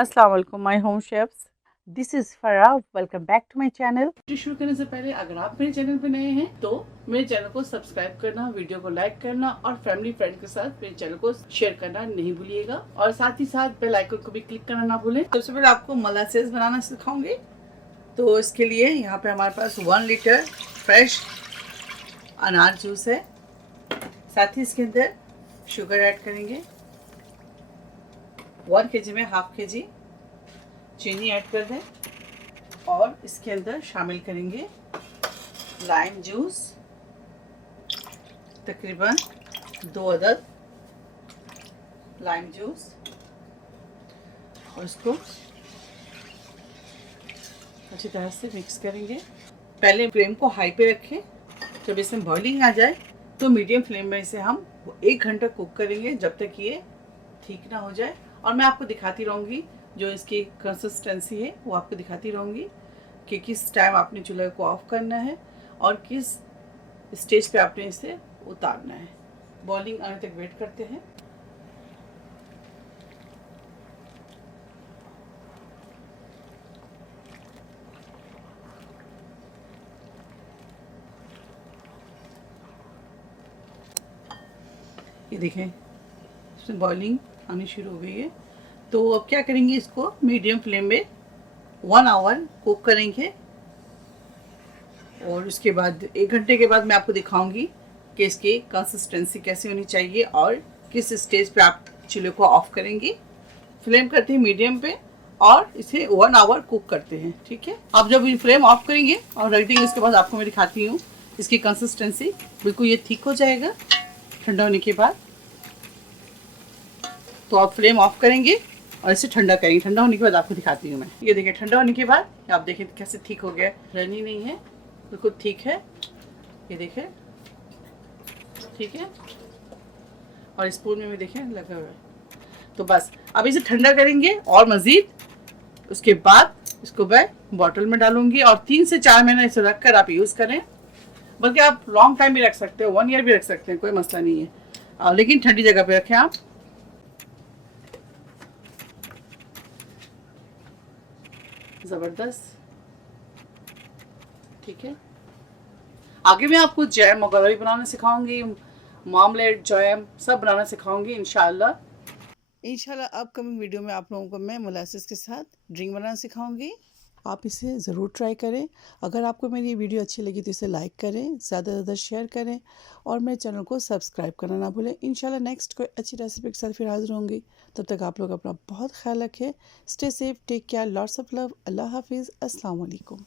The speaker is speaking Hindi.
अस्सलाम वालेकुम my home chefs, this is Farah. Welcome back to my channel. शुरू करने से पहले अगर आप मेरे चैनल पे नए हैं तो मेरे चैनल को सब्सक्राइब करना, वीडियो को लाइक करना और फैमिली फ्रेंड के साथ मेरे चैनल को शेयर करना नहीं भूलिएगा और साथ ही साथ बेल आइकन को भी क्लिक करना ना भूलें। सबसे पहले आपको मोलासेस बनाना सिखाऊंगी। तो इसके लिए यहाँ पे हमारे पास 1 लीटर फ्रेश अनार जूस है। साथ ही इसके अंदर शुगर ऐड करेंगे। 1 kg में हाफ kg चीनी ऐड कर दें और इसके अंदर शामिल करेंगे लाइम जूस, तकरीबन 2 अदद लाइम जूस, और इसको अच्छी तरह से मिक्स करेंगे। पहले फ्लेम को हाई पे रखें। जब इसमें बॉइलिंग आ जाए तो मीडियम फ्लेम में इसे हम 1 घंटा कुक करेंगे, जब तक ये ठीक ना हो जाए। और मैं आपको दिखाती रहूँगी, जो इसकी कंसिस्टेंसी है वो आपको दिखाती रहूँगी कि किस टाइम आपने चूल्हे को ऑफ करना है और किस स्टेज पे आपने इसे उतारना है। बॉइलिंग आने तक वेट करते हैं। ये देखें, इसमें बॉइलिंग आनी शुरू हो गई है। तो अब क्या करेंगे, इसको मीडियम फ्लेम में 1 आवर कुक करेंगे और उसके बाद 1 घंटे के बाद मैं आपको दिखाऊंगी कि इसकी कंसिस्टेंसी कैसी होनी चाहिए और किस स्टेज पे आप चूल्हे को ऑफ करेंगे। फ्लेम करते हैं मीडियम पे और इसे 1 आवर कुक करते हैं। ठीक है, अब जब ये फ्लेम ऑफ करेंगे और रख देंगे, उसके बाद आपको मैं दिखाती हूँ इसकी कंसिस्टेंसी। बिल्कुल ये थिक हो जाएगा ठंडा होने के बाद। तो आप फ्लेम ऑफ करेंगे और इसे ठंडा करेंगे। ठंडा होने के बाद आपको दिखाती हूँ मैं। ये देखिए, ठंडा होने के बाद आप देखें कैसे थिक हो गया, रनी नहीं है, बिल्कुल ठीक है। ये देखें, ठीक है, और स्पून में भी देखें लगा हुआ है। तो बस अब इसे ठंडा करेंगे और मज़ीद उसके बाद इसको मैं बॉटल में डालूंगी और 3 से 4 महीने इसे रख कर आप यूज़ करें। बल्कि आप लॉन्ग टाइम भी रख सकते हो, 1 ईयर भी रख सकते हैं, कोई मसला नहीं है। लेकिन ठंडी जगह पे रखें आप। ज़बरदस्त, ठीक है। आगे मैं आपको जैम वगैरह भी बनाना सिखाऊंगी, मामलेट, जैम सब बनाना सिखाऊंगी इंशाल्लाह। अपकमिंग वीडियो में आप लोगों को मैं मोलासेस के साथ ड्रिंक बनाना सिखाऊंगी। आप इसे ज़रूर ट्राई करें। अगर आपको मेरी ये वीडियो अच्छी लगी तो इसे लाइक करें, ज़्यादा से ज़्यादा शेयर करें और मेरे चैनल को सब्सक्राइब करना ना भूलें। इंशाल्लाह नेक्स्ट कोई अच्छी रेसिपी के साथ फिर हाजिर होंगी। तब तक आप लोग अपना बहुत ख्याल रखें। Stay safe, take care, lots of love. अल्लाह हाफिज़, अस्सलाम वालेकुम।